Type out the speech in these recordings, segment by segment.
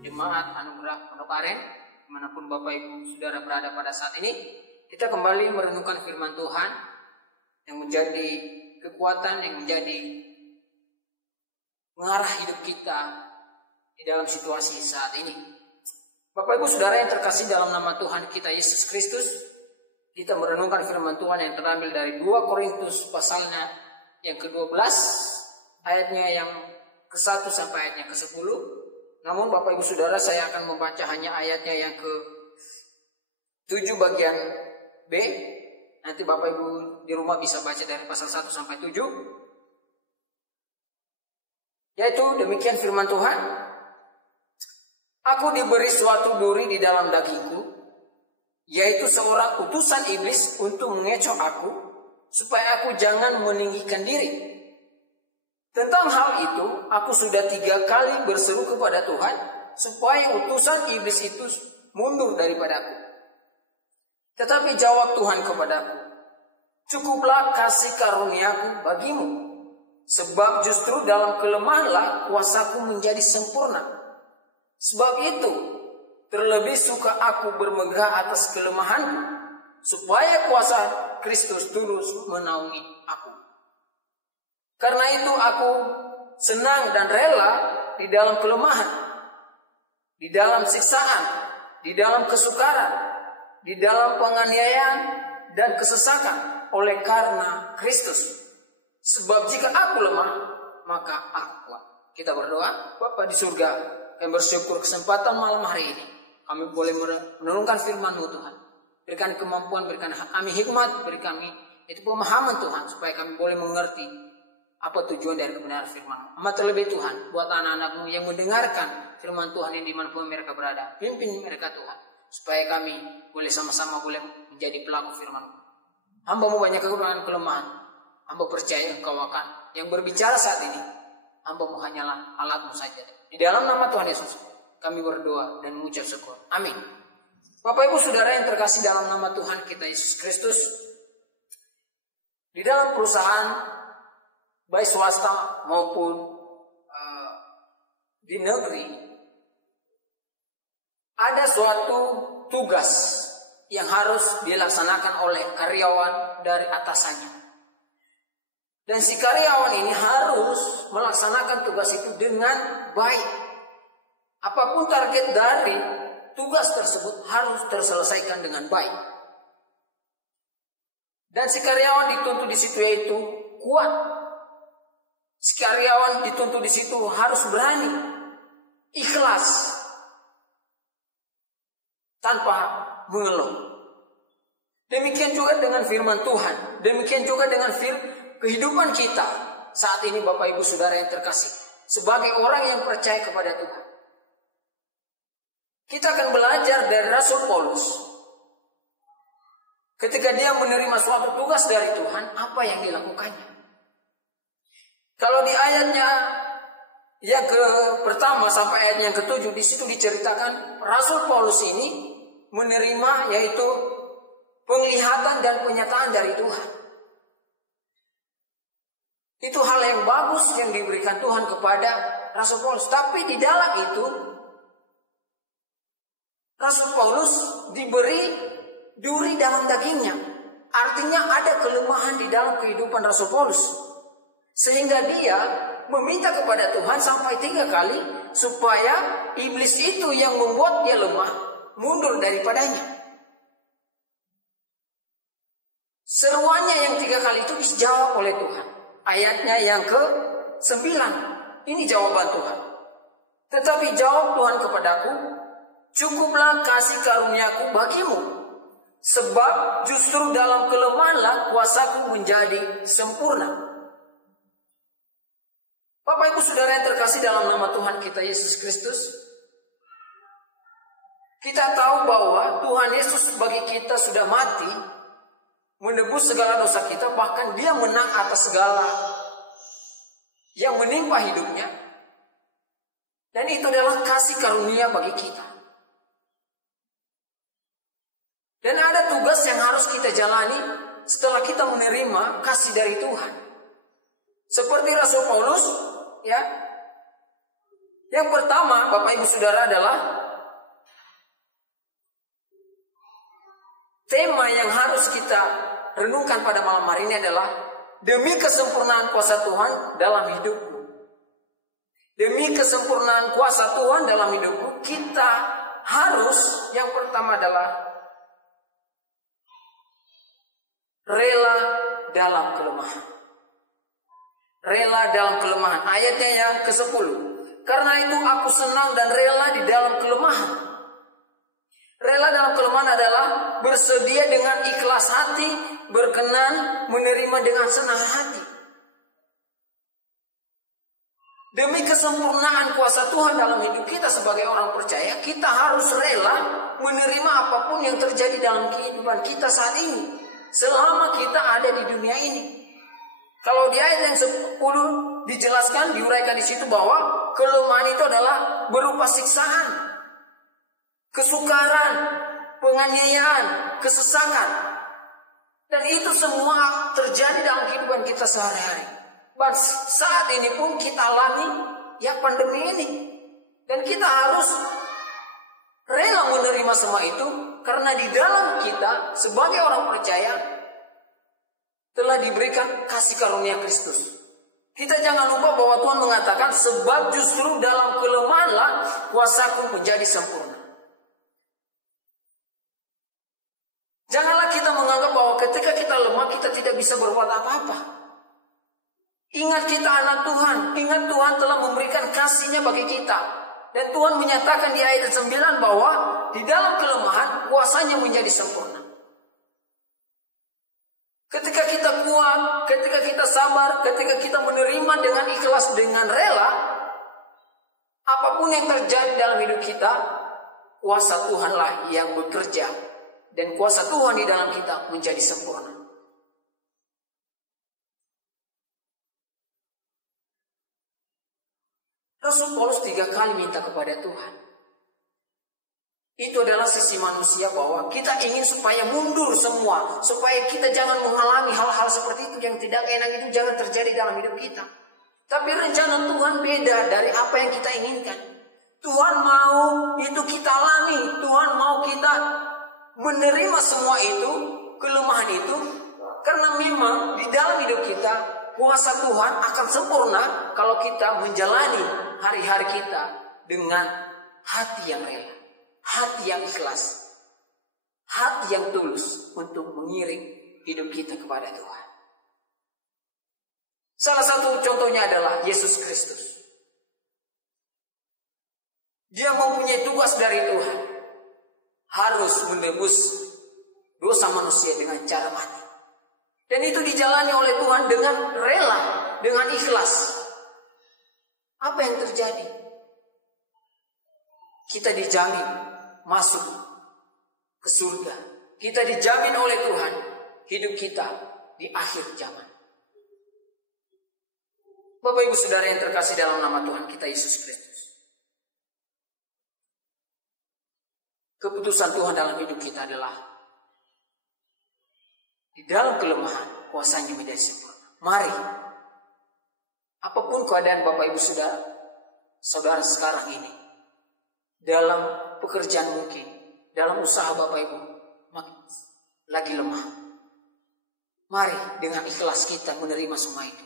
jemaat Anugerah Pondok Aren, dimanapun Bapak Ibu Saudara berada pada saat ini, kita kembali merenungkan firman Tuhan yang menjadi kekuatan, yang menjadi mengarah hidup kita di dalam situasi saat ini. Bapak Ibu Saudara yang terkasih dalam nama Tuhan kita Yesus Kristus, kita merenungkan firman Tuhan yang terambil dari 2 Korintus pasalnya yang ke-12, ayatnya yang ke-1 sampai ayatnya ke-10. Namun Bapak Ibu Saudara, saya akan membaca hanya ayatnya yang ke-7 bagian B. Nanti Bapak Ibu di rumah bisa baca dari pasal 1 sampai 7. Yaitu demikian firman Tuhan. Aku diberi suatu duri di dalam dagingku, yaitu seorang utusan iblis untuk mengecoh aku, supaya aku jangan meninggikan diri. Tentang hal itu, aku sudah 3 kali berseru kepada Tuhan, supaya utusan iblis itu mundur daripadaku. Tetapi jawab Tuhan kepadaku, cukuplah kasih karuniaku bagimu, sebab justru dalam kelemahanlah kuasaku menjadi sempurna. Sebab itu, terlebih suka aku bermegah atas kelemahanku, supaya kuasa Kristus terus menaungi aku. Karena itu aku senang dan rela di dalam kelemahan, di dalam siksaan, di dalam kesukaran, di dalam penganiayaan dan kesesakan oleh karena Kristus. Sebab jika aku lemah, maka aku kuat. Kita berdoa. Bapa di surga, kami bersyukur kesempatan malam hari ini kami boleh menurunkan firman-Mu Tuhan. Berikan kemampuan, berikan kami hikmat, beri kami itu pemahaman Tuhan, supaya kami boleh mengerti apa tujuan dari kebenaran firman-Mu. Amat terlebih Tuhan, buat anak-anak-Mu yang mendengarkan firman Tuhan yang dimanapun mereka berada, pimpin mereka Tuhan, supaya kami boleh sama-sama boleh menjadi pelaku firman-Mu. Hamba-Mu banyak kekurangan kelemahan, hamba percaya Engkau akan yang berbicara saat ini. Hamba-Mu hanyalah alat-Mu saja. Di dalam nama Tuhan Yesus kami berdoa dan mengucap syukur. Amin. Bapak Ibu Saudara yang terkasih dalam nama Tuhan kita Yesus Kristus, di dalam perusahaan baik swasta maupun di negeri, ada suatu tugas yang harus dilaksanakan oleh karyawan dari atasannya. Dan si karyawan ini harus melaksanakan tugas itu dengan baik. Apapun target dari tugas tersebut harus terselesaikan dengan baik. Dan si karyawan dituntut di situ yaitu kuat. Si karyawan dituntut di situ harus berani, ikhlas, tanpa mengeluh. Demikian juga dengan firman Tuhan. Demikian juga dengan kehidupan kita saat ini, Bapak Ibu Saudara yang terkasih, sebagai orang yang percaya kepada Tuhan. Kita akan belajar dari Rasul Paulus. Ketika dia menerima suatu tugas dari Tuhan, apa yang dilakukannya? Kalau di ayatnya yang pertama sampai ayat yang ke-7, di situ diceritakan Rasul Paulus ini menerima yaitu penglihatan dan penyataan dari Tuhan. Itu hal yang bagus yang diberikan Tuhan kepada Rasul Paulus. Tapi di dalam itu, Rasul Paulus diberi duri dalam dagingnya. Artinya ada kelemahan di dalam kehidupan Rasul Paulus. Sehingga dia meminta kepada Tuhan sampai 3 kali supaya iblis itu yang membuat dia lemah mundur daripadanya. Seruannya yang 3 kali itu dijawab oleh Tuhan. Ayatnya yang ke-9. Ini jawaban Tuhan. Tetapi jawab Tuhan kepadaku, cukuplah kasih karuniaku bagimu, sebab justru dalam kelemahanlah kuasaku menjadi sempurna. Bapak Ibu Saudara yang terkasih dalam nama Tuhan kita Yesus Kristus, kita tahu bahwa Tuhan Yesus bagi kita sudah mati, menebus segala dosa kita, bahkan dia menang atas segala yang menimpa hidupnya. Dan itu adalah kasih karunia bagi kita. Dan ada tugas yang harus kita jalani setelah kita menerima kasih dari Tuhan. Seperti Rasul Paulus, ya, Yang pertama, Bapak Ibu Saudara, adalah tema yang harus kita renungkan pada malam hari ini adalah demi kesempurnaan kuasa Tuhan dalam hidupku. Demi kesempurnaan kuasa Tuhan dalam hidupku, kita harus, yang pertama adalah rela dalam kelemahan. Rela dalam kelemahan. Ayatnya yang ke-10. Karena itu aku senang dan rela di dalam kelemahan. Rela dalam kelemahan adalah bersedia dengan ikhlas hati, berkenan menerima dengan senang hati. Demi kesempurnaan kuasa Tuhan dalam hidup kita sebagai orang percaya, kita harus rela menerima apapun yang terjadi dalam kehidupan kita saat ini, selama kita ada di dunia ini. Kalau di ayat yang 10 dijelaskan, diuraikan di situ bahwa kelemahan itu adalah berupa siksaan, kesukaran, penganiayaan, kesesakan. Dan itu semua terjadi dalam kehidupan kita sehari-hari. Saat ini pun kita alami ya pandemi ini. Dan kita harus rela menerima semua itu, karena di dalam kita sebagai orang percaya telah diberikan kasih karunia Kristus. Kita jangan lupa bahwa Tuhan mengatakan, sebab justru dalam kelemahanlah kuasaku menjadi sempurna. Janganlah kita menganggap bahwa ketika kita lemah kita tidak bisa berbuat apa-apa. Ingat kita anak Tuhan, ingat Tuhan telah memberikan kasih-Nya bagi kita. Dan Tuhan menyatakan di ayat 9 bahwa di dalam kelemahan kuasa-Nya menjadi sempurna. Ketika kita kuat, ketika kita sabar, ketika kita menerima dengan ikhlas, dengan rela, apapun yang terjadi dalam hidup kita, kuasa Tuhanlah yang bekerja. Dan kuasa Tuhan di dalam kita menjadi sempurna. Rasul Paulus 3 kali minta kepada Tuhan. Itu adalah sisi manusia, bahwa kita ingin supaya mundur semua, supaya kita jangan mengalami hal-hal seperti itu yang tidak enak, itu jangan terjadi dalam hidup kita. Tapi rencana Tuhan beda dari apa yang kita inginkan. Tuhan mau itu kita alami, Tuhan mau kita menerima semua itu, kelemahan itu, karena memang di dalam hidup kita kuasa Tuhan akan sempurna kalau kita menjalani hari-hari kita dengan hati yang rela, hati yang ikhlas, hati yang tulus untuk mengiring hidup kita kepada Tuhan. Salah satu contohnya adalah Yesus Kristus. Dia mempunyai tugas dari Tuhan, harus menebus dosa manusia dengan cara mati. Dan itu dijalani oleh Tuhan dengan rela, dengan ikhlas. Apa yang terjadi? Kita dijamin masuk ke surga. Kita dijamin oleh Tuhan hidup kita di akhir zaman. Bapak Ibu Saudara yang terkasih dalam nama Tuhan kita Yesus Kristus, keputusan Tuhan dalam hidup kita adalah di dalam kelemahan kuasa-Nya menjadi sempurna. Mari, apapun keadaan Bapak Ibu Saudara sekarang ini, dalam pekerjaan mungkin, dalam usaha Bapak Ibu lagi lemah, mari dengan ikhlas kita menerima semua itu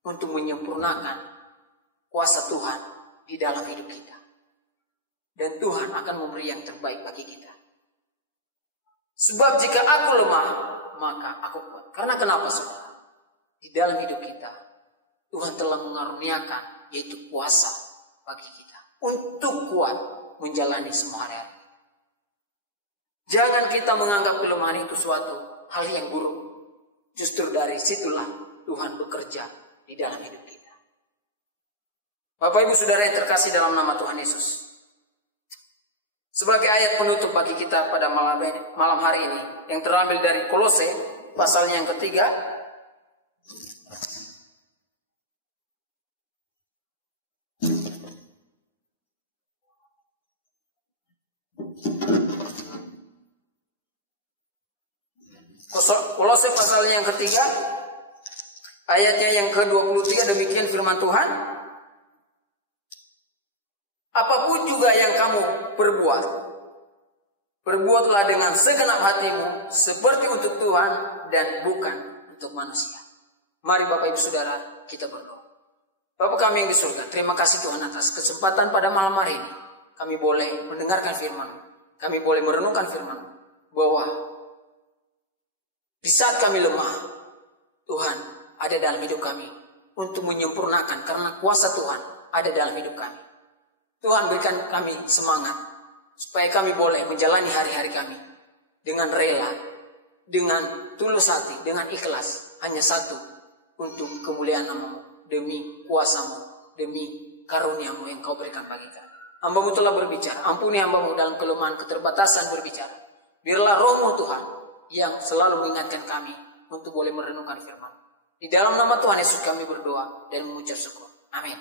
untuk menyempurnakan kuasa Tuhan di dalam hidup kita. Dan Tuhan akan memberi yang terbaik bagi kita. Sebab jika aku lemah, maka aku kuat. Karena kenapa saudara? Di dalam hidup kita, Tuhan telah mengaruniakan yaitu kuasa bagi kita untuk kuat menjalani semua hari-hari. Jangan kita menganggap kelemahan itu suatu hal yang buruk. Justru dari situlah Tuhan bekerja di dalam hidup kita. Bapak Ibu Saudara yang terkasih dalam nama Tuhan Yesus, sebagai ayat penutup bagi kita pada malam hari ini, yang terambil dari Kolose pasalnya yang ketiga, Kolose pasalnya yang ketiga, ayatnya yang ke-23, demikian firman Tuhan. apapun juga yang kamu perbuat, perbuatlah dengan segenap hatimu seperti untuk Tuhan dan bukan untuk manusia. Mari Bapak Ibu Saudara, kita berdoa. Bapa kami yang di surga, terima kasih Tuhan atas kesempatan pada malam hari ini. Kami boleh mendengarkan firman, kami boleh merenungkan firman, bahwa di saat kami lemah, Tuhan ada dalam hidup kami untuk menyempurnakan, karena kuasa Tuhan ada dalam hidup kami. Tuhan berikan kami semangat supaya kami boleh menjalani hari-hari kami dengan rela, dengan tulus hati, dengan ikhlas, hanya satu, untuk kemuliaan nama-Mu, demi kuasa-Mu, demi karunia-Mu yang Kau berikan bagi kami. Hamba-Mu telah berbicara, ampuni hamba-Mu dalam kelemahan keterbatasan berbicara. Biarlah Roh-Mu Tuhan yang selalu mengingatkan kami untuk boleh merenungkan firman. Di dalam nama Tuhan Yesus kami berdoa dan mengucap syukur. Amin.